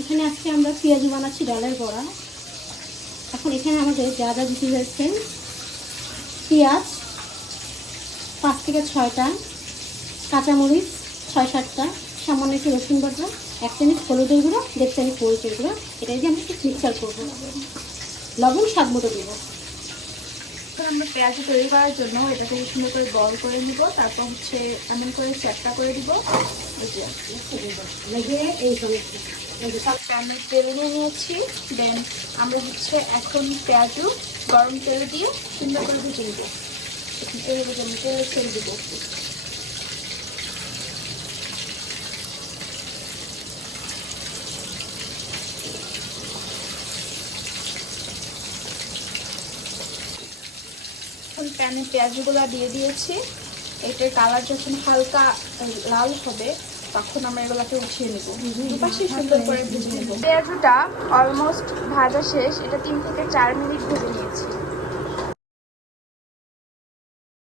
এখানে আজকে আমরা পেঁয়াজি বানাচ্ছি, ডালের বড়া। এখন এখানে আমাদের যা যা দিতে হয়েছে, পেঁয়াজ, পাঁচ থেকে ছয়টা, কাঁচামরিচ ছয় সাতটা, সামান্য একটু রসুন বাটা, এক চামচ হলুদের গুঁড়ো, দেড় চামচ মরিচের গুঁড়ো। এটা দিয়ে আমি একটু মিক্সার করব। লবণ স্বাদ মতো দেবো। আমরা পেঁয়াজি তৈরি করার জন্য এটাকে সুন্দর করে বল করে নিব, তারপর হচ্ছে এমন করে চ্যাপটা করে দিব। প্যানে তেল নিয়ে নিয়েছি। দেন আমরা হচ্ছে এখন পেঁয়াজু গরম তেল দিয়ে সুন্দর করে ভেজে নিব। তেল ভেজে তেল দিব। এখন প্যানে পেঁয়াজগুলো দিয়ে দিয়েছি। এটার কালার যখন হালকা লাল হবে তখন আমরা এগুলাকে উঠিয়ে নেব। দুপাশে সুন্দর করে ভেজে নেব। পেঁয়াজটা অলমোস্ট ভাজা শেষ এটা তিন থেকে চার মিনিট ভেজে নিয়েছি।